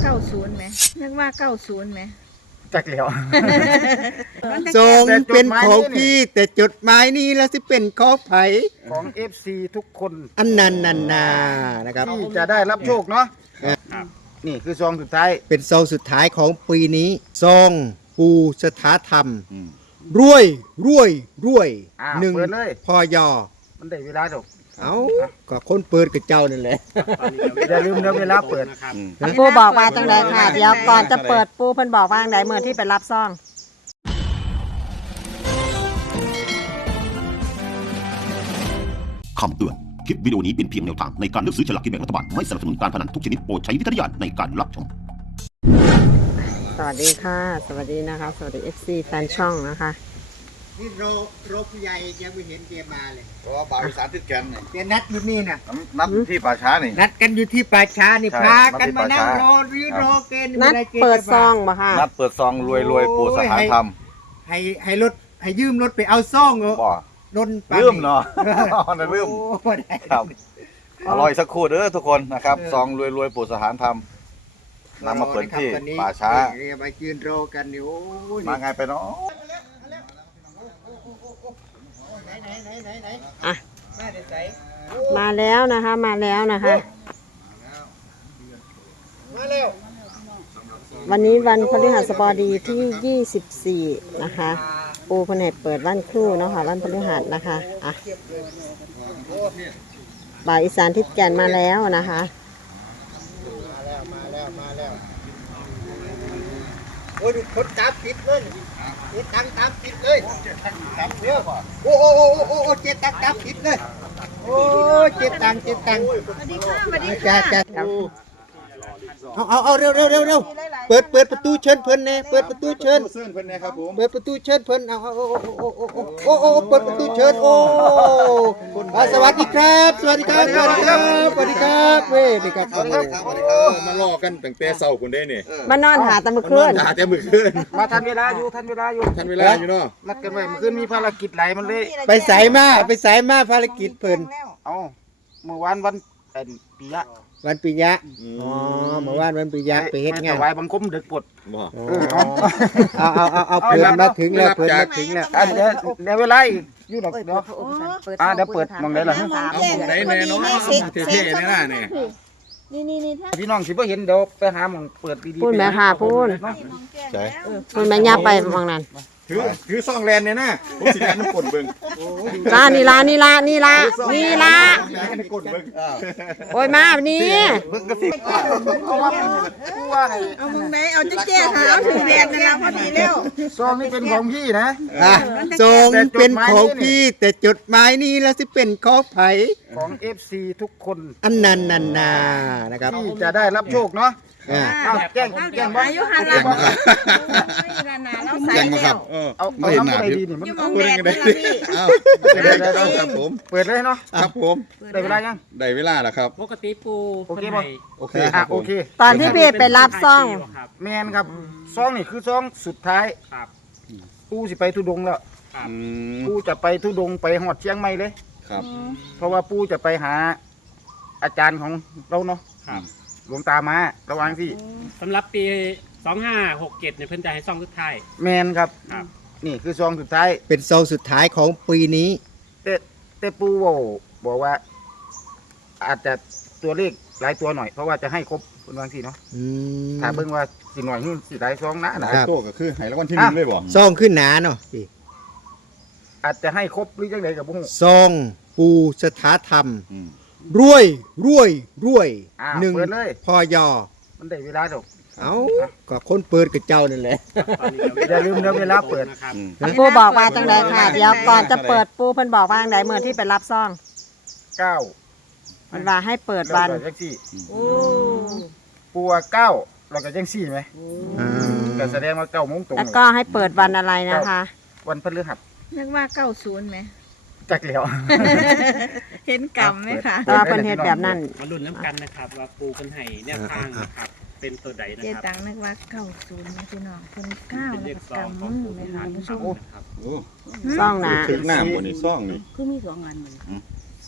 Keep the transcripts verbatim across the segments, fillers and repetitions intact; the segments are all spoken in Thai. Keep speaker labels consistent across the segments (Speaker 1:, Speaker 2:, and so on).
Speaker 1: ก้าศูนย์ไหมนึกว่าเก้าศูนย์ไหม
Speaker 2: จักเหลียว
Speaker 3: ทรงเป็นของพี่แต่จดหมายนี้แล้วสิเป็นของไผ
Speaker 2: ของ เอฟ ซี ทุกคน
Speaker 3: อันนันนันนานะครับ
Speaker 2: ที่จะได้รับโชคเนาะนี่คือซองสุดท้าย
Speaker 3: เป็นซองสุดท้ายของปีนี้ซองปูสถาธรรมรวยรวยรวยหนึ่งพอยอ
Speaker 2: มันได้เวลาดอก
Speaker 3: เอาก็คนเปิดกับเจ้านั่นแหละ
Speaker 2: อย่าลืมเดี๋ยวเวลาเปิด
Speaker 4: ปูบอกว่าจังไดค่ะเดี๋ยวก่อนจะเปิดปูเพิ่นบอกว่าจังไดเมื่อที่ไปรับซอง
Speaker 5: คำเตือนคลิปวิดีโอนี้เป็นเพียงแนวทางในการเลือกซื้อฉลากกินแบ่งรัฐบาลไม่สนับสนุนการพนันทุกชนิดโปรดใช้วิจารณญาณในการรับชม
Speaker 4: สวัสดีค่ะสวัสดีนะคะสวัสดี เอฟ ซี แฟนช่องนะคะ
Speaker 3: นี่โรโรผู้ใหญ่ยังไม่เห็นเกียมาเลย
Speaker 6: เพราะว่าบ่าวอีสานติดกันเนี่ย
Speaker 3: เกียนัดอยู่นี่นะ
Speaker 6: นัดที่ป่าช้านี่
Speaker 3: นัดกันอยู่ที่ป่าช้านี่พากันมานั่งรอหรือรอเกณฑ์
Speaker 4: นัดเปิดซองมาค่ะ
Speaker 6: นัดเปิดซองรวยรวยปูสถานธรรม
Speaker 3: ให้ให้รถให้ยืมรถไปเอาซองเหรอรถ
Speaker 6: ลืมเนาะนั่นลืมครับอร่อยสักครู่เด้อทุกคนนะครับซองรวยรวยปูสถานธรรมนำมาเปิดที่ป่าช้า
Speaker 3: มายืนรอกันนี่โอ้ย
Speaker 6: มาไงไปเนาะ
Speaker 4: อ่ะมาแล้วนะคะมาแล้วนะคะวันนี้วันพฤหัสบดีที่ยี่สิบสี่นะคะปูเพิ่นให้เปิดวันครูเนาะค่ะวันพฤหัสนะคะอ่ะบ่าวอีสานทิศแก่นมาแล้วนะคะ
Speaker 3: มาแล้วมาแล้วมาแล้วโอ้ยดูคนตามติดเลยติดตังตามติดเลยตามเยอะโอ้โอ้โอ้โอ้โอ้เจ็ดตังตามติดเลยโอ้เจ็ดตังเจ็ดตัง
Speaker 1: สวัสดีค่ะสวัสดีค่ะ
Speaker 3: จ้าจ้าเอาเอาเอาเร็วเร็วเร็วเร็วเปิดเปิดประตูเชิญเพิ่นแน่เปิดประตูเชิญ
Speaker 6: เชิญเพิ่นแน่ครับผม
Speaker 3: เปิดประตูเชิญเพิ่นเอาเอาโอ้โอ้โอ้โอ้โอ้โอ้เปิดประตูเชิญโอ้สวัสดีครับสวัสดีครับสวัสดีครับสวัสดีครับเว้ยดีครับ
Speaker 6: มารอกันตั้งแต่เช้าคุณได้เนี่ย
Speaker 4: มานอนหาแต่มื้อคืน
Speaker 6: หาแต่มื้อคืน
Speaker 2: มาทันเวลาอยู่ทันเวลาอยู่
Speaker 6: ทันเวลาอยู่เนาะ
Speaker 2: นัดกันไว้เมื่อคืนมีภารกิจหลายมันเลย
Speaker 3: ไปสายมาไปสายมาภารกิจเพิ่น
Speaker 2: เอาเมื่อวานวันเป็นปีละ
Speaker 3: วันปิยะอ๋อเมื่อวานวันปิยะไปเฮ็ดงาน
Speaker 2: ถวายบังคมดึกปด
Speaker 3: เอาเอาเอาเอาเพิ่นมาถึงแล้วเพิ่นมาถึงแล้ว
Speaker 2: เดี๋ยวเดี๋ยวเวลาอีกอยู่ดอกเดี๋ยวอ่าเดี๋ยวเปิดมองได้ล่ะ
Speaker 6: เอาไหนแน่เนาะเท่ๆนี่น่ะนี่
Speaker 1: นี่นี่นี่
Speaker 2: พี่น้องสิบ่เห็นเดี๋ยวไปหาหม่องเปิดดีๆ
Speaker 4: พูดแม่ค่ะพูด
Speaker 6: ใช่
Speaker 4: พูดแม่ย่าไปมองนั้น
Speaker 6: ถือถือซองแลนเนี่ยนะผมสิแลนน้ำกดเบิ่ง
Speaker 4: จ้านี่ละนี่ละนี่ละนี่ละโอ้ยมาแบบนี้
Speaker 2: เบิ่งกระสิเอาว่าผู้ว่าให้
Speaker 1: เอามึงไหนเอาจะแก้หาเอาถึงแดดนะพอดีแล้ว
Speaker 2: ซองนี่เป็นของพี่นะ
Speaker 3: ซองเป็นของพี่แต่จดหมายนี้แล้วสิเป็นของไผ
Speaker 2: ของ เอฟ ซี ทุกคน
Speaker 3: อันนันนันนานะครับ
Speaker 2: ที่จะได้รับโชคเนาะเอาแกล้งแกล้งบ่
Speaker 1: อายุหันหลังไม่นานๆแล้วใส่แล้ว
Speaker 2: เอาเอาน้ำอะไรดีนี่มัน
Speaker 1: มองแดดเลยพี่
Speaker 6: ครับผม
Speaker 2: เปิดเลยเนาะ
Speaker 6: ครับผม
Speaker 2: ได้เวลายัง
Speaker 6: ได้เวลาแล้วครับ
Speaker 7: ปกติปู
Speaker 2: โอเคบ่
Speaker 6: โอเค
Speaker 2: อ่ะโอเค
Speaker 4: ตอนที่พี่ไปรับซอง
Speaker 2: แมนครับซองนี่คือซองสุดท้ายปูสิไปทุดงแล้วปูจะไปทุดงไปหอดเชียงใหม่เลย
Speaker 6: ครับ
Speaker 2: เพราะว่าปูจะไปหาอาจารย์ของเราเนาะหลวงตามาระวังที่
Speaker 7: สำหรับปีสองห้าหกเจ็ดเนี่ยเพิ่นจะให้ซองสุดท้าย
Speaker 2: แมนครับนี่คือซองสุดท้าย
Speaker 3: เป็นซองสุดท้ายของปีนี้
Speaker 2: แต่แต่ปูบอกบอกว่า อาจจะตัวเลขหลายตัวหน่อยเพราะว่าจะให้ครบเป็นบางทีเนาะถ้าเบิ่งว่าสิหน่อยขึ้นสิหลายซองนะนะ
Speaker 6: โตก็คือให้รางวัลที่หนึ่งเลยบ่
Speaker 3: ซองขึ้นหนาเนาะ
Speaker 2: อาจจะให้ครบหรือจังไดกับพวก
Speaker 3: ซองปูสถาธรรมรวยรวยรวยหนึ่งพอยอ
Speaker 2: มันได้เวลาดอก
Speaker 3: เอาก็คนเปิดกับเจ้านั่นแหละ
Speaker 2: อย่าลืมเดี๋ยวเวลาเปิด
Speaker 4: ปูบอกว่าจังไดค่ะเดี๋ยวก่อนจะเปิดปูเพิ่นบอกว่าจังไดเมื่อที่ไปรับซอง
Speaker 2: เก้า
Speaker 4: มันว่าให้เปิดวัน
Speaker 2: โอ้ปูว่าเก้าเราก็ยังสี่ไหมก็แสดงว่าเก้าโมงตรง
Speaker 4: แล้วก็ให้เปิดวันอะไรนะคะ
Speaker 2: วันพฤหัส
Speaker 1: นึกว่าเก้าศูนย์ไหม
Speaker 2: จักเหลียว
Speaker 1: เห็นกรรมไหมคะ
Speaker 4: ตาเป็นเหตุแบบนั้น
Speaker 7: มาลุ้นน้ำกันนะครับว่าปูเป็นไห้แนวทางนะครับเป็นตัวใดนะครับ
Speaker 1: เจตังนึกว่าเก้าศูนย์นะพี่น้องคนเก้าแล้วกรรมมือไหมคะผู้ชม
Speaker 4: ซ่องนะ
Speaker 6: ถึงหน้าบนนี้ซ่องนี่
Speaker 1: คือมีสองงานเหมือนซ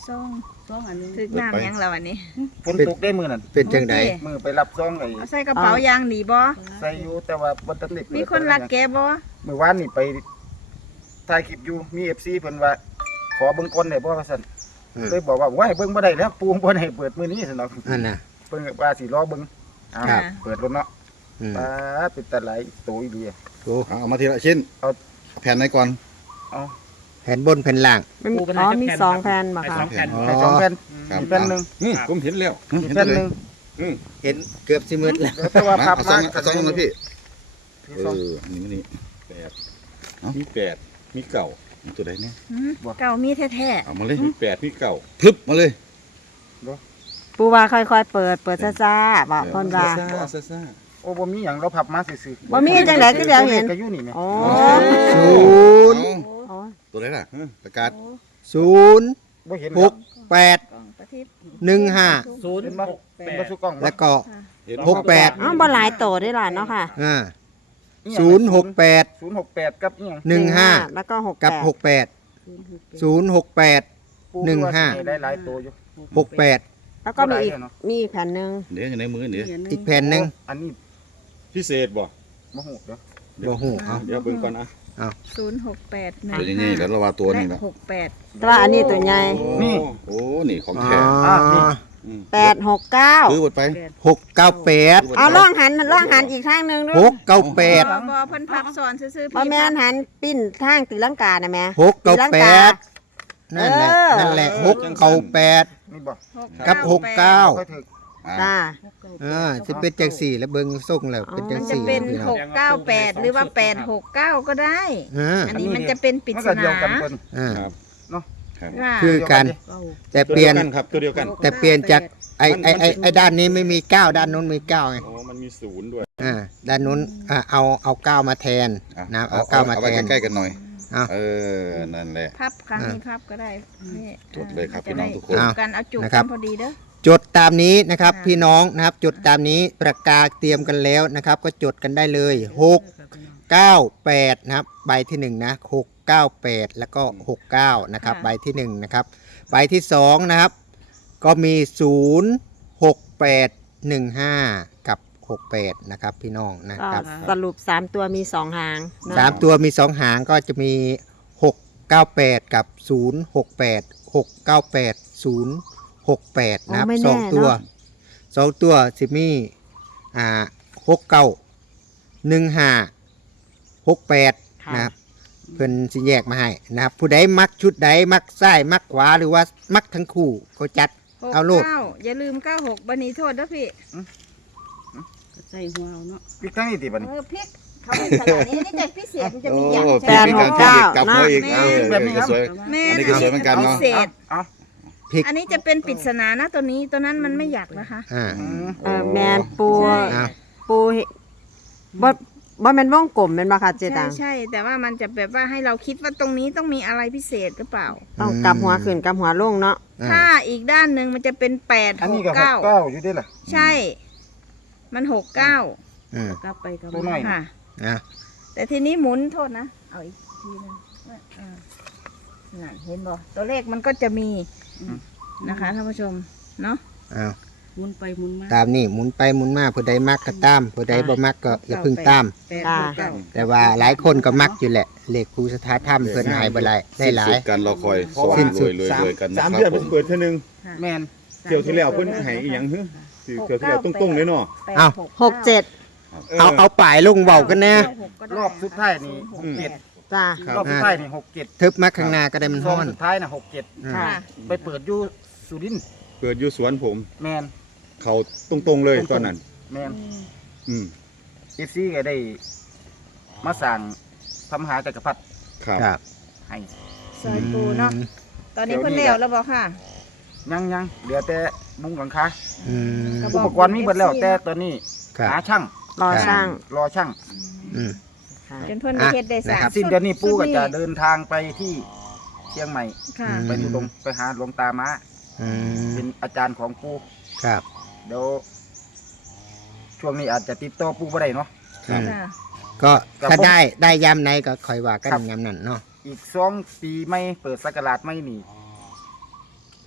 Speaker 1: ซ่อง
Speaker 8: สองอันนี้
Speaker 1: ถึกน้ำยังแล้ววันนี้
Speaker 2: ฝนตกได้มือนั่น
Speaker 4: เป็นจังได
Speaker 2: มือไปรับซองไอ้
Speaker 1: เอาใส่กระเป๋ายางหนีบ่
Speaker 2: ใส่อยู่แต่ว่าบ่ทันได้เปิด
Speaker 1: มีคนรักแกบ่
Speaker 2: มื้อวานนี่ไปถ่ายคลิปอยู่มี เอฟ ซี เพิ่นว่าขอเบิ่งก่อนได้บ่ว่าซั่นเลยบอกว่าว้ายเบิ่งบ่ได้แล้วปูบ่ให้เปิดมื้อนี้ซั่นเนาะ
Speaker 4: นั่นน่ะ
Speaker 2: เพิ่นก็ว่าสิรอเบิ่งอ้าว
Speaker 4: ครับ
Speaker 2: เปิดรถเนาะ
Speaker 4: อืม
Speaker 2: ปาดเป็นตาหลายโตอีหลีอะ
Speaker 4: โอ้
Speaker 6: เอามาทีละชิ้น
Speaker 2: เอา
Speaker 6: แผ่นไหนก่อน
Speaker 2: เอา
Speaker 4: แผ่นบนแผ่นล่าง
Speaker 7: ปูเป็น
Speaker 4: อ๋อ
Speaker 7: ให้
Speaker 4: มี
Speaker 7: จัก
Speaker 4: สอง
Speaker 7: ค
Speaker 4: แผ่นบ่
Speaker 7: ให้
Speaker 4: คะ
Speaker 7: สองแผ่น
Speaker 6: อ๋อ
Speaker 2: ให้สองแผ่น
Speaker 6: ครับ
Speaker 2: มีแผ่นหนึง
Speaker 9: อืมผมเห็นแล้ว
Speaker 6: อืม
Speaker 2: มี
Speaker 6: เห็น
Speaker 2: แผ่น
Speaker 6: เล
Speaker 2: ห
Speaker 6: ย
Speaker 2: นึง
Speaker 4: เห็นเกือบสิมืดแล้ว
Speaker 2: แต่ว่า
Speaker 6: มา
Speaker 2: พับ
Speaker 6: เอาซ
Speaker 2: มา
Speaker 6: องเอาซองนะพี่
Speaker 2: พี่
Speaker 6: เอ
Speaker 2: ซอง
Speaker 6: ออันนี้มันนี่
Speaker 9: แปดมีแปดมีเก่า
Speaker 6: ตัวใดเนี่ย
Speaker 1: หืมเก่ามีแท้
Speaker 6: เอามาเลย
Speaker 9: มีแปดมีเก่า
Speaker 6: ทึบมาเลย
Speaker 4: ปูว่าค่อยๆเปิดเปิดซ่าๆบอกคนว่า
Speaker 9: ซ่าซ่าซ่า
Speaker 2: โอ้บ่มีหยังเราพับมาซื่อๆ
Speaker 4: บ่มีจังได๋คือเดี๋ยวเห็น
Speaker 2: ก็อยู่นี่แหม
Speaker 4: อ๋อ
Speaker 6: ศู
Speaker 4: นย์
Speaker 6: เอา
Speaker 4: อ๋อ
Speaker 6: ตัวไหนล่ะประกาศ
Speaker 4: ศูนย์
Speaker 2: บ่เห็น
Speaker 4: หกแปด
Speaker 1: ๆกล่องประทิศ
Speaker 4: หนึ่งห้า
Speaker 7: ศูนย์
Speaker 2: เห็นบ่
Speaker 7: หกแป
Speaker 2: เห็น
Speaker 7: ด
Speaker 2: บ่สุกล้องบ่
Speaker 4: แล้วก็
Speaker 9: เห็น
Speaker 4: หกแปด
Speaker 1: อ๋อบ่หลายโตได้ล่ะเนาะค่ะ
Speaker 4: อ่า
Speaker 2: อิหยัง
Speaker 4: ศูนย์หกแปด
Speaker 2: ศูนย์หกแปดกับอีหยัง
Speaker 4: หนึ่งห้า
Speaker 1: แล้วก็หก
Speaker 4: กับหกแปดศูนย์หกแปด
Speaker 2: ปู
Speaker 4: หนึ่งห้า
Speaker 2: ได้หลายตัวอยู่
Speaker 4: หกแปด
Speaker 1: แล้วก็มีอีก
Speaker 2: บ่หลายเนาะ
Speaker 1: มีอีกแผ่นหนึง
Speaker 6: เดี๋ยวอยู่ในมือเดี๋ยว
Speaker 4: อีกแผ่นหนึ่ง
Speaker 2: อันนี้
Speaker 9: พิเศษบ่
Speaker 2: บ่ฮู้เด้อ
Speaker 4: บ่ฮู้เอา
Speaker 9: เดี๋ยวเบิ่งก่อนอ่ะ
Speaker 1: ศูนย์หกแปดหนึ่ง
Speaker 6: ตัวนี้นี่แล้วเราว่าตัวนี้
Speaker 1: และ
Speaker 6: ละ
Speaker 1: หกแปด
Speaker 4: แต่ว่าอันนี้ตัวใหญ่
Speaker 2: นี่
Speaker 6: โอ้นี่ของ
Speaker 4: อ๋อ
Speaker 6: แท้
Speaker 9: อืม
Speaker 1: แปดหกเก้า
Speaker 6: ซื้อหมดไป
Speaker 4: หกเก้าแปด
Speaker 1: เอาล่องหันล่องหันอีกข้างหนึงดู
Speaker 4: หกเก้าแปด
Speaker 1: บ่บ่เพิ่นพับซ้อนซื่อๆ
Speaker 8: บ่
Speaker 1: พี่
Speaker 8: แม่นหันปิ้นทางตีลังกาน่ะแม่
Speaker 4: หกเก้าแปดนั่นแหละ
Speaker 8: เออ
Speaker 4: นั่นแหละหกเก้าแปด
Speaker 2: นี่บ่
Speaker 4: กับหกเก้า
Speaker 2: ค่อยถึก
Speaker 6: อ่า
Speaker 8: จ้า
Speaker 4: อ่าจะเป็นจังสี่แล้วเบิ่งส่งแล้วเป็นจั
Speaker 1: มั
Speaker 4: ง
Speaker 1: นจะ
Speaker 4: สี่
Speaker 1: เป็น
Speaker 4: พี่น้
Speaker 1: ห
Speaker 4: อง
Speaker 1: กเก้าแปดหรือว่าแปดหกเก้าก็ได้
Speaker 4: อ่า
Speaker 1: อันนี้มันจะเป็นปริ
Speaker 2: มัน
Speaker 1: ศ
Speaker 2: ก็เดียว
Speaker 1: นา
Speaker 2: กันเพิ่น
Speaker 4: อ่า
Speaker 6: ครับ
Speaker 1: ว่า
Speaker 4: คือกันแต่
Speaker 9: ตัว
Speaker 4: เปลี่
Speaker 9: เดี
Speaker 4: ย
Speaker 9: ยวน กันครับตัวเดียวกัน
Speaker 4: แต่เปลี่ยนจากไอ้ไอ้ไอ้ไอ้ด้านนี้ไม่มีเก้าด้านนู้นมีเก้าไง
Speaker 9: อ๋อมันมีศูนย์ด้วย
Speaker 4: อ่าด้านนู้นอ่าเอาเอาเก้ามาแทน
Speaker 6: อ่ะ
Speaker 4: นะ
Speaker 6: เอา
Speaker 4: เอา
Speaker 6: เอา
Speaker 4: เก้ามา
Speaker 6: เอา
Speaker 4: แท
Speaker 6: ไว้
Speaker 4: น
Speaker 6: ใกล้ๆกันหน่อย
Speaker 4: เอา
Speaker 6: เออนั่นแหละ
Speaker 1: พับครั้งนี้พับก็ได้นี่
Speaker 6: จดเลยครับ
Speaker 1: จะ
Speaker 6: พี่น้อง
Speaker 1: ได้
Speaker 6: ทุกคน
Speaker 1: จูบกันเอาจูบ
Speaker 4: นะครั
Speaker 1: กับ นพอดีเด้อ
Speaker 4: จดตามนี้นะครับ
Speaker 1: ค่ะ
Speaker 4: พี่น้องนะครับ จดตามนี้ประกาศเตรียมกันแล้วนะครับ ก็จดกันได้เลยหกเก้าแปดนะครับใบที่หนึ่งนะหกเก้าแปดแล้วก็หกเก้านะครับใบที่หนึ่งนะครับใบที่สองนะครับ ก็มีศูนย์หกแปดหนึ่งห้ากับหกแปดนะครับพี่น้องนะครับ
Speaker 8: สรุปสามตัวมีสองหางเนาะ
Speaker 4: สามตัวมีสองหางก็จะมีหกเก้าแปดกับศูนย์หกแปดหกเก้าแปดศูนย์หกแปดนะครับ
Speaker 8: ไม่
Speaker 4: ส
Speaker 8: แน่
Speaker 4: องตัว
Speaker 8: เนาะ
Speaker 4: สองตัวสิมีอ่าหกเก้าหนึ่งห้าหกแปดนะครับเพิ่นสิแยกมาให้นะครับผู้ใดมักชุดใดมักซ้ายมักขวาหรือว่ามักทั้งคู่ก็จัด
Speaker 1: หก
Speaker 4: เอาโลด
Speaker 1: เก้าอย่าลืมเก้าหกบันนี้โทษนะพี่
Speaker 8: ใส่หัวเอาเนาะ
Speaker 2: อีกทั้งนี้ติบัดนี้
Speaker 1: เออพริกเขาเป็นขนาดนี้อันนี้จะพิเศษมันจะ
Speaker 6: โอ้
Speaker 1: มีอย่าง
Speaker 6: พี่มีการที่กลับหัวอีก
Speaker 1: แม่
Speaker 6: เออ
Speaker 2: แบบนี้
Speaker 6: ก็
Speaker 2: ครับ
Speaker 6: สวย
Speaker 1: แม่
Speaker 6: อันนี้ก็สวยเหมือนกันเนาะ
Speaker 1: พิเศษ
Speaker 2: เอา
Speaker 4: พริก
Speaker 1: อันนี้จะเป็นปริศนานะตัวนี้ตัวนั้นมันไม่อยากนะคะ
Speaker 4: อ่า
Speaker 2: อืม
Speaker 8: เออแม่นปู
Speaker 1: ใช่
Speaker 4: อ่า
Speaker 8: ปูเห็นบ่บ่แม่นวงกลมแม่นบ่คะเจ
Speaker 1: ใช่
Speaker 8: ตัง
Speaker 1: ใช่แต่ว่ามันจะแบบว่าให้เราคิดว่าตรงนี้ต้องมีอะไรพิเศษหรือเปล่า
Speaker 8: ต้องกลับหัวขึ้นกลับหัวลงเนาะ
Speaker 4: อ่า
Speaker 1: ถ้าอีกด้านหนึ่งมันจะเป็นแปด
Speaker 2: อัน
Speaker 1: ห
Speaker 2: นี้
Speaker 1: ก
Speaker 2: ก็หก
Speaker 1: เก้า
Speaker 2: เก้าอยู่ด้วยล่ะ
Speaker 1: ใช่ มันหกเก้า
Speaker 4: อืม
Speaker 8: กลับไปกลับ
Speaker 2: ตัวน้อย
Speaker 1: ค่ะ
Speaker 4: อ่า
Speaker 1: แต่ทีนี้หมุนโทษนะ เอาอีกทีนึงว่าอ่านั่นเห็นบ่ตัวเลขมันก็จะมีนะคะท่านผู้ชมเนาะ
Speaker 4: เอา
Speaker 8: หมุนไปหมุนมา
Speaker 4: ตามนี่หมุนไปหมุนมาผู้ใดมักก็ตามผู้ใดบ่มักก็อย่าเพึ่งตาม
Speaker 8: จ้า
Speaker 4: แต่ว่าหลายคนก็มักอยู่แหละเลขครูสถาธรรมเพิ่นใหายบ่หลายได้
Speaker 6: สิ้น
Speaker 4: หลา
Speaker 6: สุ
Speaker 4: ย
Speaker 6: ดการรอคอยสวร
Speaker 4: สิ้
Speaker 6: ร
Speaker 4: น
Speaker 6: ค์
Speaker 4: สุ
Speaker 6: รว
Speaker 4: ด
Speaker 6: ยรวยรวยกันนะ
Speaker 9: สาม
Speaker 6: ครั
Speaker 9: เดือน
Speaker 6: บผ
Speaker 9: เพิ่ง
Speaker 6: ม
Speaker 9: เปิดเท่านึง
Speaker 2: แม่น
Speaker 9: เที่ยวที่แล้วเพิ่นให้อีหยังฮึเที่ยวที่แล้วตรงๆเลยเนาะ
Speaker 1: แปด
Speaker 4: เอา
Speaker 8: หกเจ็ด
Speaker 4: เอาเอาป่ายลงเว้ากันแน่
Speaker 2: รอบสุดท้ายนี่หกเจ็ด
Speaker 8: จ้าร
Speaker 2: อบสุดท้ายนี่หกเจ็ด
Speaker 4: ทึบมาข้างหน้าก็ได้มัน
Speaker 2: ซ
Speaker 4: ฮ้
Speaker 2: อง
Speaker 4: อน
Speaker 2: สุดท้ายน่ะหกเจ็ด
Speaker 4: อืม
Speaker 1: ค่ะ
Speaker 2: ไปเปิดอยู่สุรินทร์
Speaker 9: เปิดอยู่สวนผม
Speaker 2: แม่น
Speaker 9: เขาตรงๆเลยตอนนั้น
Speaker 2: แม่น
Speaker 9: อืม
Speaker 2: เอฟซีก็ได้มาสั่งทำหาจักรพรรดิ
Speaker 9: ครับ
Speaker 4: ครับ
Speaker 2: ให้
Speaker 1: ซอยปูเนาะ ตอนนี้เพิ่นเลี้ยวแล้วบอกค่ะ
Speaker 2: ยังยังเหลือแต่มุงหลังคา
Speaker 4: อืม
Speaker 1: กระบ
Speaker 2: อุปกรณ์มีหมดแล้วแต่ตอนนี้
Speaker 4: ครับ
Speaker 2: หาช่าง
Speaker 8: รอช่าง
Speaker 2: รอช่าง
Speaker 4: อืม
Speaker 8: ค่ะ
Speaker 1: จนเพิ่นได้เฮ็ดได้สร้าง
Speaker 4: นะครับ
Speaker 2: สิ้นเดือนนี้ปู่ก็จะ
Speaker 1: สุ
Speaker 2: เดินทางไปที่เชียงใหม่
Speaker 1: ค่ะ
Speaker 4: อืม
Speaker 2: ไปอยู่ตรงไปหาหลวงตามา
Speaker 4: อืม
Speaker 2: เป็นอาจารย์ของปู่
Speaker 4: ครับ
Speaker 2: เดี๋ยวช่วงนี้อาจจะติดต่อปู่บ่ได้เนาะ
Speaker 4: อืม
Speaker 1: ค่ะ
Speaker 4: ก็
Speaker 2: ครับ
Speaker 4: ถ้า
Speaker 2: ผม
Speaker 4: ได้ได้ยามไหนก็ค่อยว่ากัน
Speaker 2: ครับ
Speaker 4: ยามนั้นเนาะ
Speaker 2: อีกสองปีไม่เปิดสักราชไม่นี่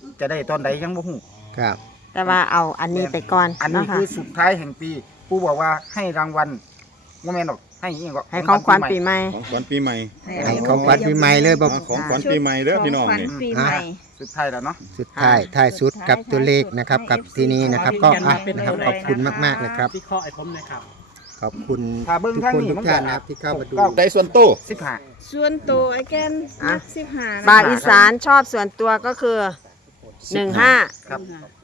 Speaker 2: จะได้ตอนใดยังบ่ฮู้
Speaker 4: ครับ
Speaker 8: แต่ว่าเอาอันนี้ไปก่อน
Speaker 2: อันนี้
Speaker 8: เนาะค่ะ
Speaker 2: คือสุดท้ายแห่งปีปู่บอกว่าให้รางวัลบ่แม่นหรอกให้อีหยังก็
Speaker 8: ให้ของขวัญปีใหม่
Speaker 9: ของขวัญปีใหม่
Speaker 4: ให้ของขวัญปีใหม่เลยบอก
Speaker 9: อ่าของขวัญปีใหม่เด้อพี่น้อง
Speaker 1: ขวัญ
Speaker 9: นี่
Speaker 1: ปีใหม่
Speaker 2: สุดท้ายแล้วเนาะ
Speaker 4: สุดท้ายท้ายสุดกับตัวเลขนะครับ กับที่นี้นะครับ ก็อ่ะนะครับขอบคุณมากๆเลยครับ
Speaker 7: วิเคราะห์ไอ้ผมหนะครับ
Speaker 4: ขอบคุณ
Speaker 2: ถ้าเบิ่ง
Speaker 4: ทุก
Speaker 2: ทาง
Speaker 4: คน
Speaker 2: นี้
Speaker 4: ทุก
Speaker 2: มัน
Speaker 4: ท่าน
Speaker 2: ก็
Speaker 4: นะครับที่เข้ามาดู
Speaker 9: ได้ส่วนโต
Speaker 2: สิบห้า
Speaker 1: ส่วนตัวไอ้แกน
Speaker 8: อ่ะ
Speaker 1: นักสิบห้านะ
Speaker 8: บาทอีสานชอบส่วนตัวก็คือหนึ่งห้า
Speaker 2: ครับ